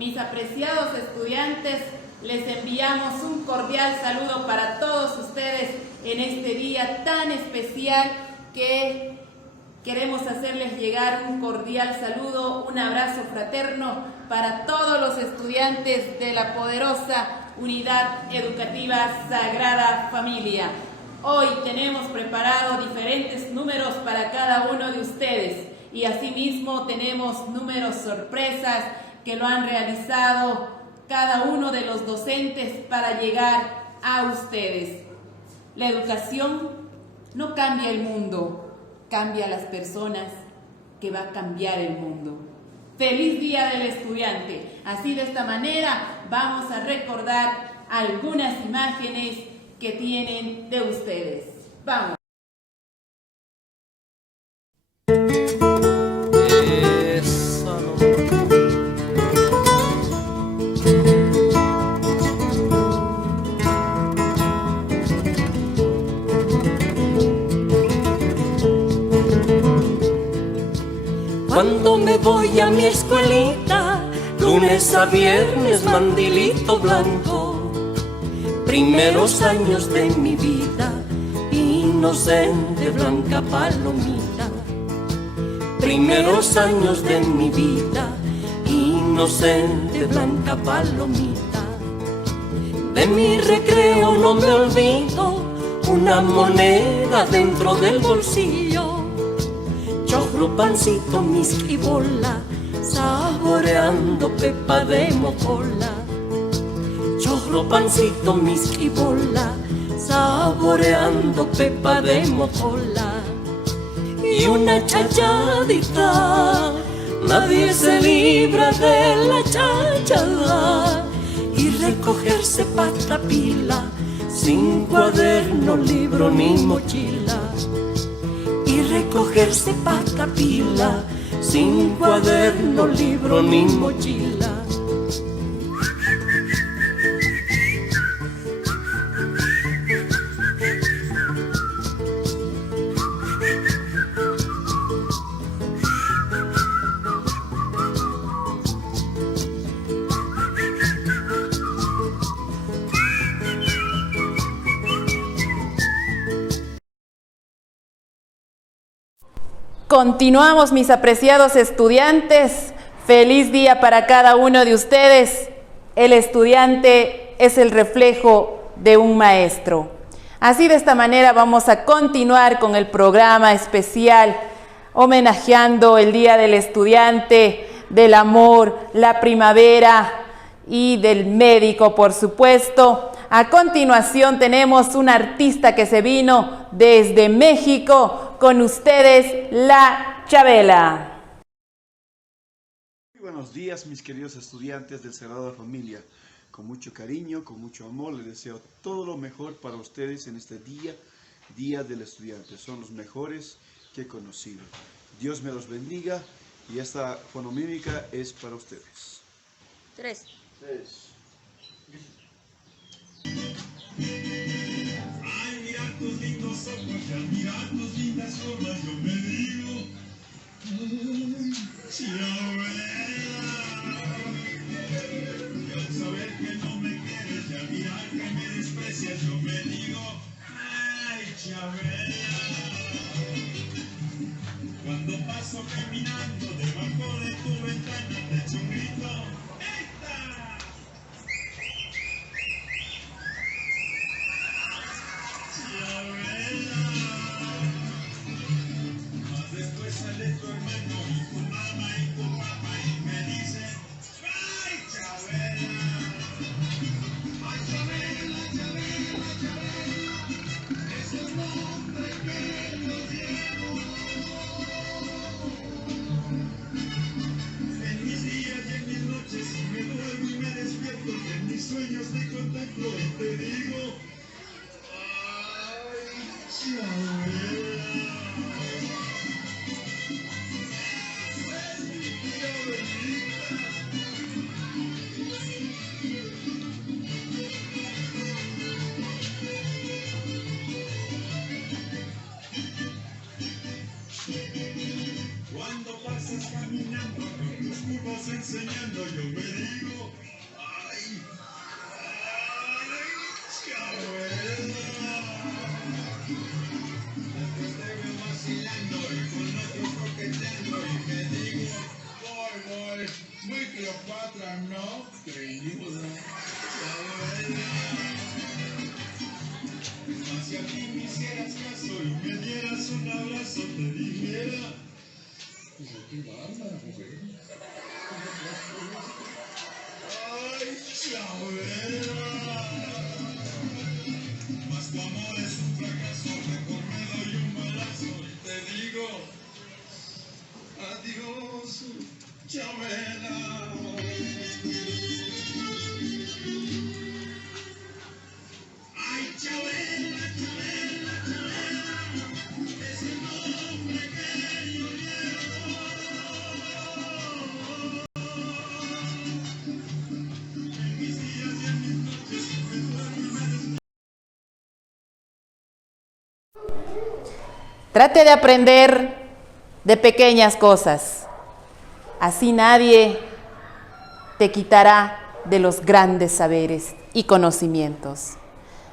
Mis apreciados estudiantes, les enviamos un cordial saludo para todos ustedes en este día tan especial que queremos hacerles llegar un cordial saludo, un abrazo fraterno para todos los estudiantes de la poderosa Unidad Educativa Sagrada Familia. Hoy tenemos preparado diferentes números para cada uno de ustedes y asimismo tenemos números sorpresas que lo han realizado cada uno de los docentes para llegar a ustedes. La educación no cambia el mundo, cambia a las personas que va a cambiar el mundo. ¡Feliz Día del Estudiante! Así de esta manera vamos a recordar algunas imágenes que tienen de ustedes. ¡Vamos! Cuando me voy a mi escuelita, lunes a viernes, mandilito blanco. Primeros años de mi vida, inocente, blanca palomita. Primeros años de mi vida, inocente, blanca palomita. De mi recreo no me olvido, una moneda dentro del bolsillo. Choclo, pancito, misqui, bola, saboreando pepa de mocola. Choclo, pancito, misqui, bola, saboreando pepa de mocola. Y una chachadita, nadie se libra de la chachada. Y recogerse patapila, sin cuaderno, libro ni mochila. Y recogerse patapila, sin cuaderno, libro ni mochila. Continuamos, mis apreciados estudiantes. Feliz día para cada uno de ustedes. El estudiante es el reflejo de un maestro. Así de esta manera vamos a continuar con el programa especial homenajeando el Día del Estudiante, del amor, la primavera y del médico, por supuesto. A continuación tenemos un artista que se vino desde México. Con ustedes, La Chabela. Muy buenos días, mis queridos estudiantes del Sagrada Familia. Con mucho cariño, con mucho amor, les deseo todo lo mejor para ustedes en este día, Día del Estudiante. Son los mejores que he conocido. Dios me los bendiga y esta fonomímica es para ustedes. 3. Ay, mirar tus lindos ojos y al mirar tus lindas formas yo me digo, ay, Chabela. Y al saber que no me quieres y al mirar que me desprecias yo me digo, ay, Chabela. Cuando paso caminando debajo de tu ventana te echo un grito, ¡esta! Más después sale tu hermano y tu mamá y tu papá y me dicen, ¡ay, Chabela! ¡Ay, Chabela, Chabela, Chabela! Es el nombre que yo llevo. seguimos enseñando, yo me digo, ay, Chabela. Después te veo vacilando y con otros coqueteando y me digo, voy, muy Cleopatra, ¿no? Creída, Chabela. Si a ti me hicieras caso y me dieras un abrazo, te dijera, pues qué bárbara, mujer. Ay, Chabela. Mas tu amor es un fracaso, mejor me doy un balazo y te digo, adiós, Chabela. Ay, Chabela, Chabela, Chabela, es el nombre que yo llevo. En mis días y en mis noches me duermo y me despierto. Trate de aprender de pequeñas cosas. Así nadie te quitará de los grandes saberes y conocimientos.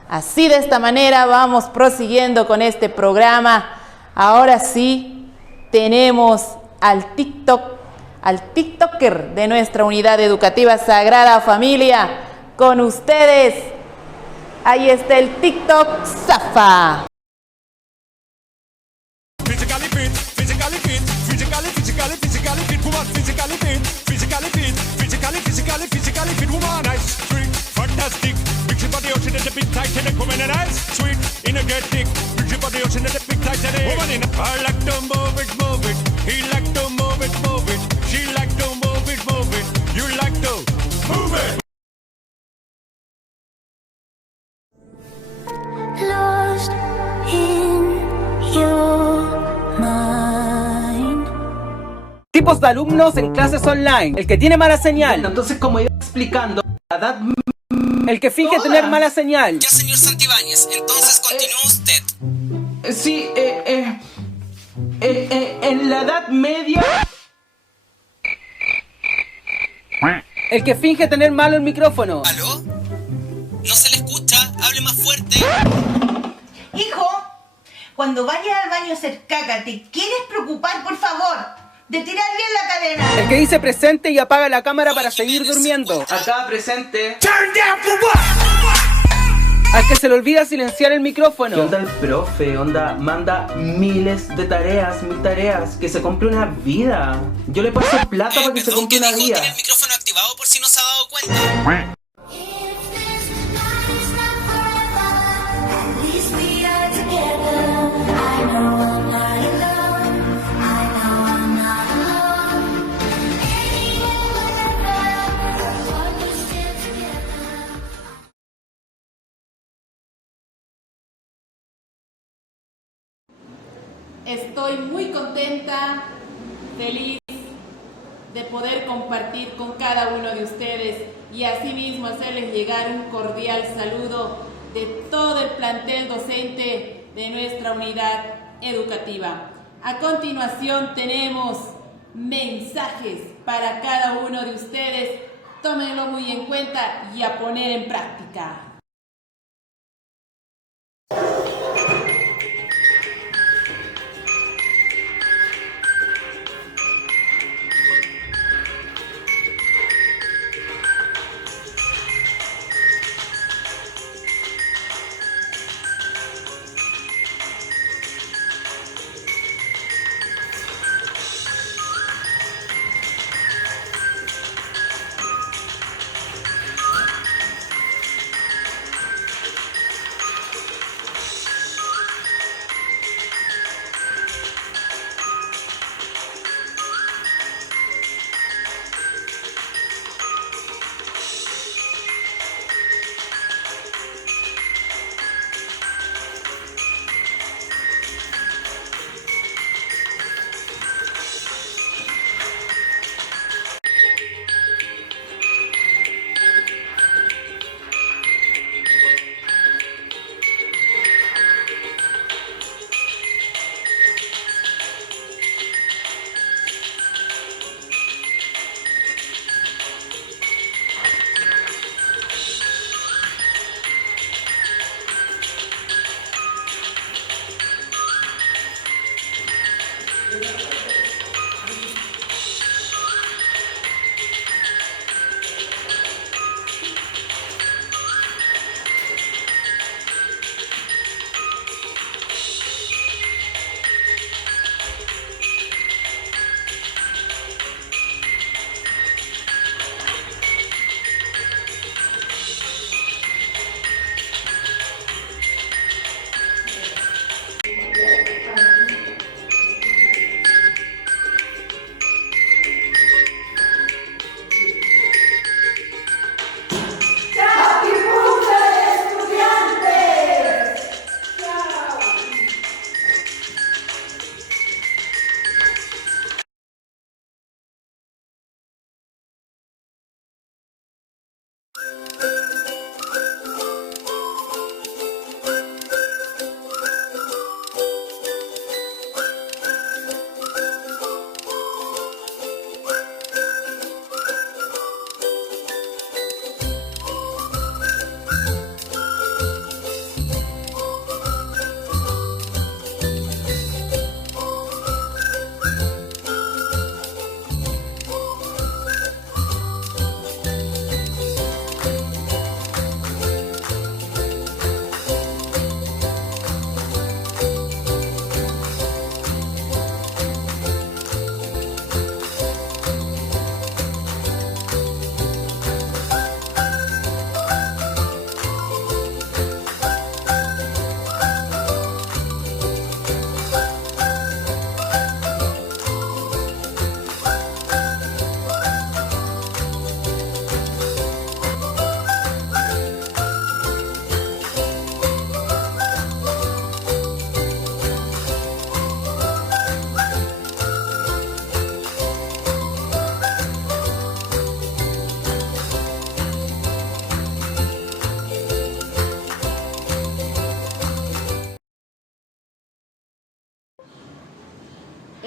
Así de esta manera vamos prosiguiendo con este programa. Ahora sí tenemos al TikToker de nuestra unidad educativa Sagrada Familia con ustedes. Ahí está el TikTok Zafa. Physically fit, physically fit, physically fit woman, physically fit woman, nice, sweet, fantastic. Big ship on the ocean and the big Titanic woman and ice, sweet, energetic. Big ship on the ocean and the big Titanic woman in. I like to move it, move it. He like to move it, move it. She like to move it, move it. You like to move it. Lost in your mind. Tipos de alumnos en clases online. El que tiene mala señal. Entonces, como iba explicando, la edad... El que finge tener mala señal. Ya, señor Santibáñez, entonces continúa usted. Sí, en la edad media... El que finge tener malo el micrófono. ¿Aló? ¿No se le escucha? Hable más fuerte. Hijo, cuando vayas al baño a hacer caca, ¿te quieres preocupar, por favor, de tirar bien la cadena? El que dice presente y apaga la cámara para seguir durmiendo. Acá presente. Turn down for what? Al que se le olvida silenciar el micrófono. ¿Qué onda el profe? Onda, manda miles de tareas, mil tareas. Que se compre una vida. Yo le paso plata para que se Perdón, compre ¿qué una dijo? vida. Tiene el micrófono activado por si no se ha dado cuenta. If this night's not forever, at least we are together. I know I'm not alone. I know I'm not alone. Anywhere, whenever, but we're still together. Estoy muy contenta, feliz de poder compartir con cada uno de ustedes y asimismo hacerles llegar un cordial saludo de todo el plantel docente de nuestra unidad educativa. A continuación tenemos mensajes para cada uno de ustedes. Tómenlo muy en cuenta y a poner en práctica.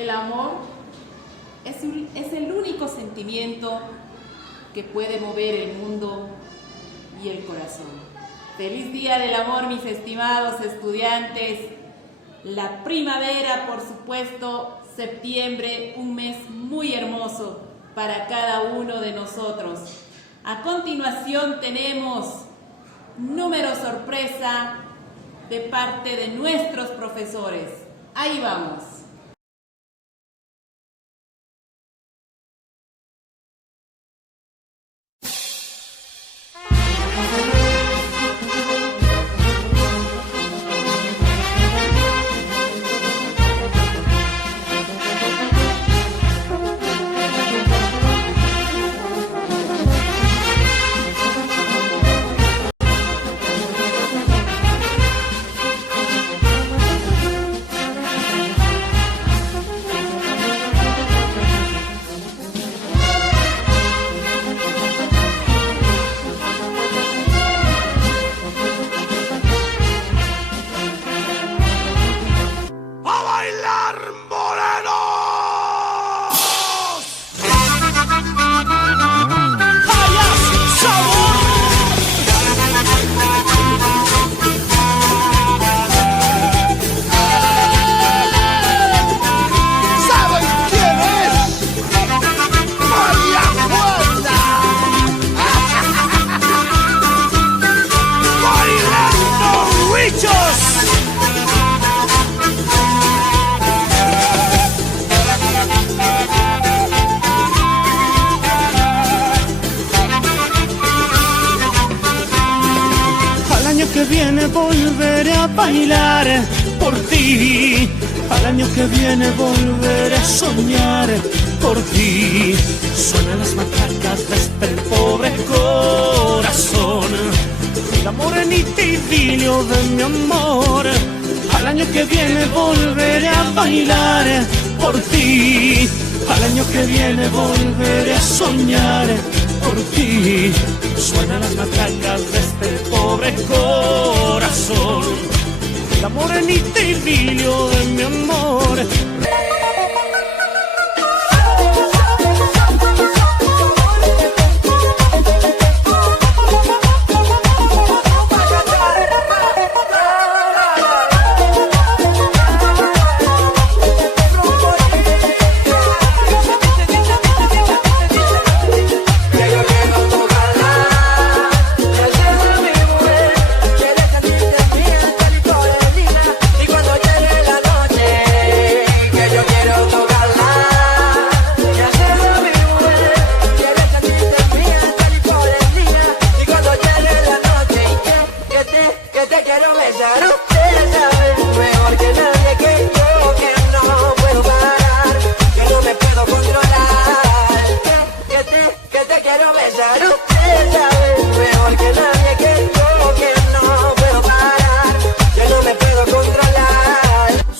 El amor es el único sentimiento que puede mover el mundo y el corazón. Feliz Día del Amor, mis estimados estudiantes. La primavera, por supuesto, septiembre, un mes muy hermoso para cada uno de nosotros. A continuación tenemos número sorpresa de parte de nuestros profesores. Ahí vamos. Que viene volveré a bailar por ti. Al año que viene volveré a soñar por ti. Suenan las macacas del pobre corazón, la morenita idilio de mi amor. Al año que viene volveré a bailar por ti. Al año que viene volveré a soñar por ti. Suenan las matracas de este pobre corazón, la morenita idilio de mi amor.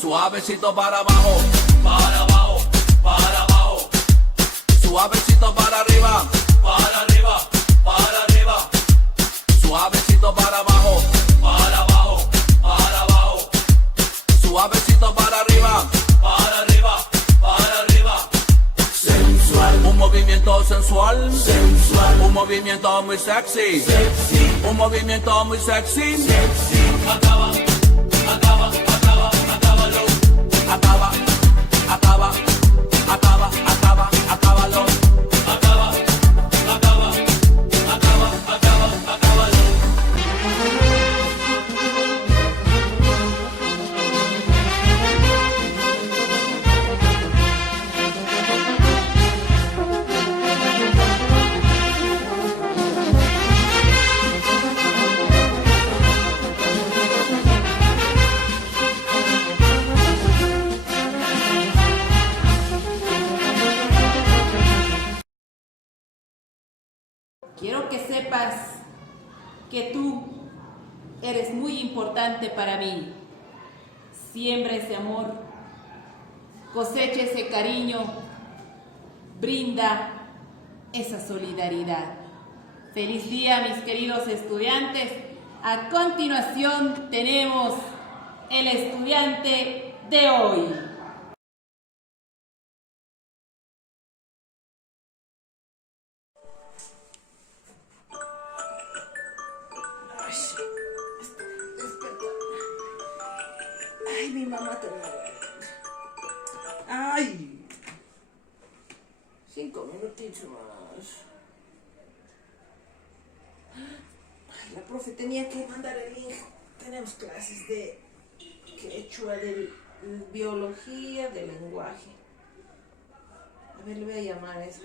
Suavecito para abajo, para abajo, para abajo. Suavecito para arriba, para arriba, para arriba. Suavecito para abajo, para abajo, para abajo. Suavecito para arriba, para arriba, para arriba. Sensual, un movimiento sensual, sensual. Un movimiento muy sexy, sexy. Un movimiento muy sexy, sexy. Acaba, acaba, acaba, acábalo. Acaba, acaba, acaba, acaba, acábalo. Acaba, acaba, acaba, acaba, acábalo. Quiero que sepas que tú eres muy importante para mí. Siembra ese amor, cosecha ese cariño, brinda esa solidaridad. Feliz día, mis queridos estudiantes. A continuación tenemos el estudiante de hoy. mamá terminó. Ay. 5 minutitos más. Ay, la profe tenía que mandar el link. Tenemos clases de quechua, de biología, de lenguaje. A ver, le voy a llamar a esa.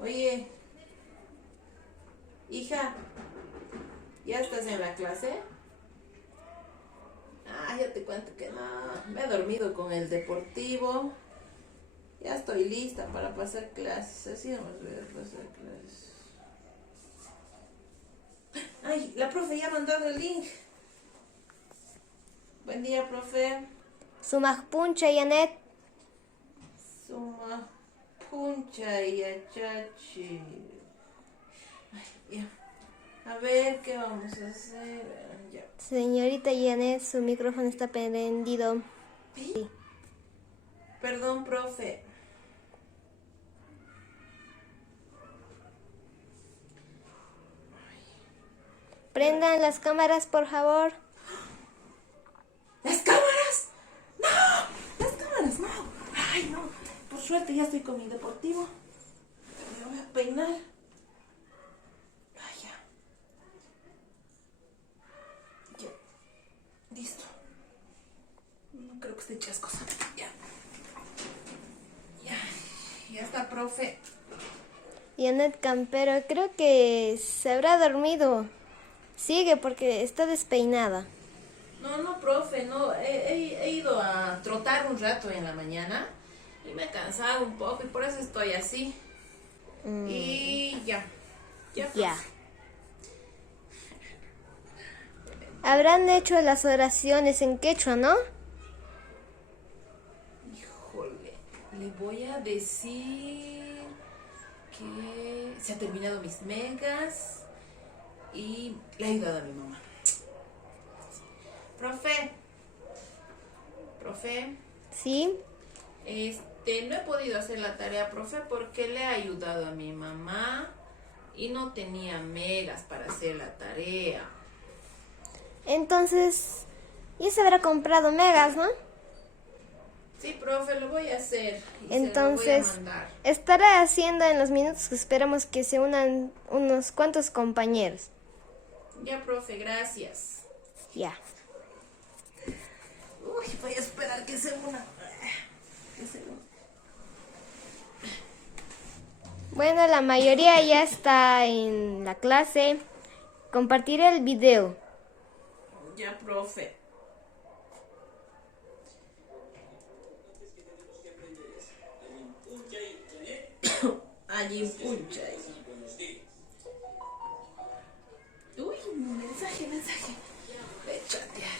Oye, hija, ¿ya estás en la clase? Ah, ya te cuento que no, me he dormido con el deportivo. Ya estoy lista para pasar clases, así vamos a ver, pasar clases. Ay, la profe ya ha mandado el link. Buen día, profe. Sumaqpuncha, Janet. Suma, puncha y achachi. Ay, ya. A ver, ¿qué vamos a hacer? Ya. Señorita Janet, su micrófono está prendido. Sí. Perdón, profe. Prendan las cámaras, por favor. ¡Las cámaras! ¡No! ¡Las cámaras, no! ¡Ay, no! Por suerte ya estoy con mi deportivo. Me voy a peinar. Ay, ya. Ya. Listo. No creo que esté chascosa. Ya. Ya. Ya está, profe. Janet Campero, creo que se habrá dormido. Sigue porque está despeinada. No, profe, no. He ido a trotar un rato en la mañana y me he cansado un poco y por eso estoy así. Y ya. Ya. Ya. Habrán hecho las oraciones en quechua, ¿no? Híjole, le voy a decir que se ha terminado mis megas y le he ayudado a mi mamá. Profe, Sí. no he podido hacer la tarea, profe, porque le he ayudado a mi mamá y no tenía megas para hacer la tarea. Entonces, ya se habrá comprado megas, ¿no? Sí, profe, lo voy a hacer. Y Entonces, se lo voy a mandar. estará haciendo en los minutos que esperamos que se unan unos cuantos compañeros. Ya, profe, gracias. Ya. Uy, voy a esperar que se una. Bueno, la mayoría ya está en la clase. Compartiré el video. Ya, profe. Allí puncha. Uy, mensaje. De chatear.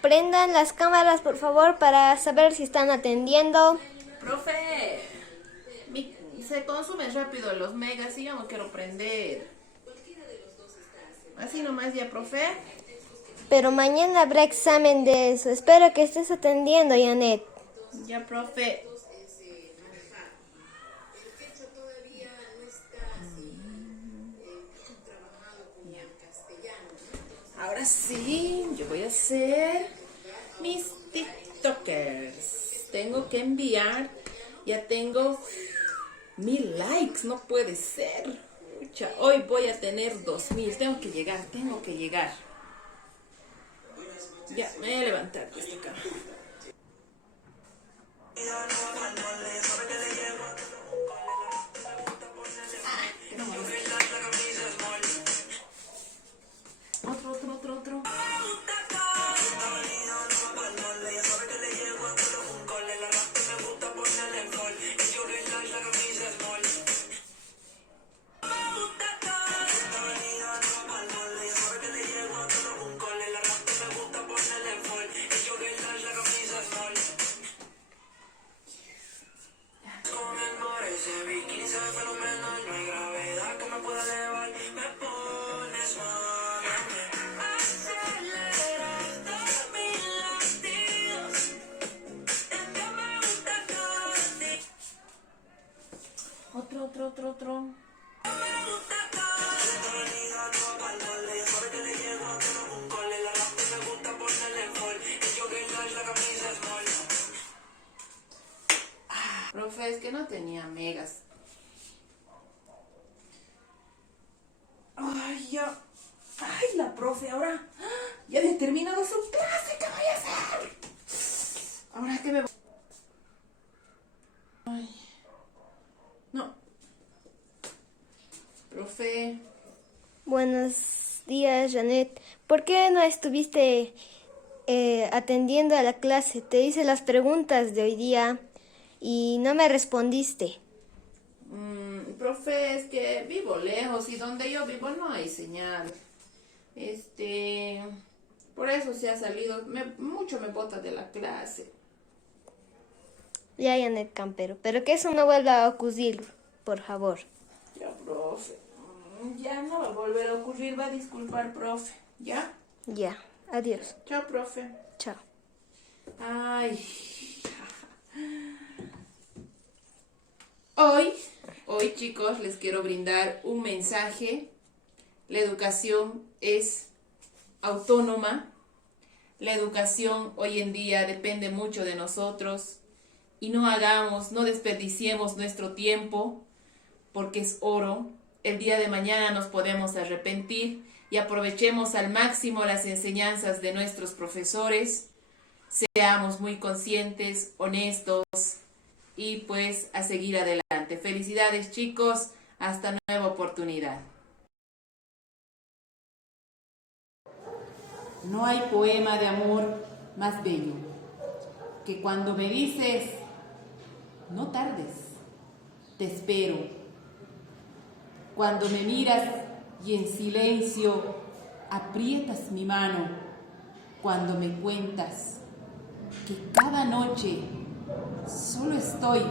Prendan las cámaras, por favor, para saber si están atendiendo. Profe, se consumen rápido los megas y yo no quiero prender. Así nomás ya, profe. Pero mañana habrá examen de eso. Espero que estés atendiendo, Janet. Ya, profe. Ahora sí, yo voy a hacer mis TikTokers. Tengo que enviar, ya tengo 1000 likes, no puede ser. Pucha, hoy voy a tener 2000, tengo que llegar. Ya, me voy a levantar de esta cama. Otro. Otro. profe, es que no tenía megas. Ay, ya. Ay, la profe ahora ya ha terminado su clase. ¿Qué voy a hacer? Ahora que me... Ay. No. Profe. Buenos días, Janet. ¿Por qué no estuviste atendiendo a la clase? Te hice las preguntas de hoy día y no me respondiste. Profe, es que vivo lejos y donde yo vivo no hay señal. Por eso se ha salido. Mucho me bota de la clase. Ya, Janet Campero, pero que eso no vuelva a ocurrir, por favor. Ya, profe. Ya no va a volver a ocurrir. Va a disculpar, profe. ¿Ya? Ya, adiós. Chao, profe. Chao. Ay. Hoy, chicos, les quiero brindar un mensaje. La educación es autónoma. La educación hoy en día depende mucho de nosotros. Y no desperdiciemos nuestro tiempo, porque es oro. El día de mañana nos podemos arrepentir, y aprovechemos al máximo las enseñanzas de nuestros profesores. Seamos muy conscientes, honestos y pues a seguir adelante. Felicidades, chicos. Hasta nueva oportunidad. No hay poema de amor más bello que cuando me dices, no tardes, te espero. Cuando me miras y en silencio aprietas mi mano. Cuando me cuentas que cada noche solo estoy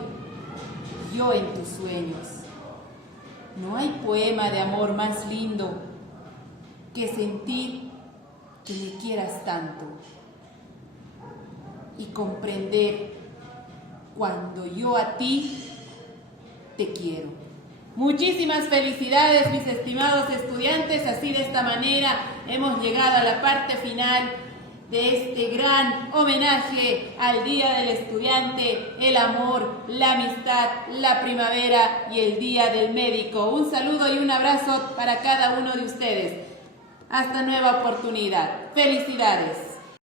yo en tus sueños. No hay poema de amor más lindo que sentir que me quieras tanto y comprender cuando yo a ti te quiero. Muchísimas felicidades, mis estimados estudiantes. Así de esta manera hemos llegado a la parte final de este gran homenaje al Día del Estudiante, el amor, la amistad, la primavera y el Día del Médico. Un saludo y un abrazo para cada uno de ustedes. Hasta nueva oportunidad. Felicidades.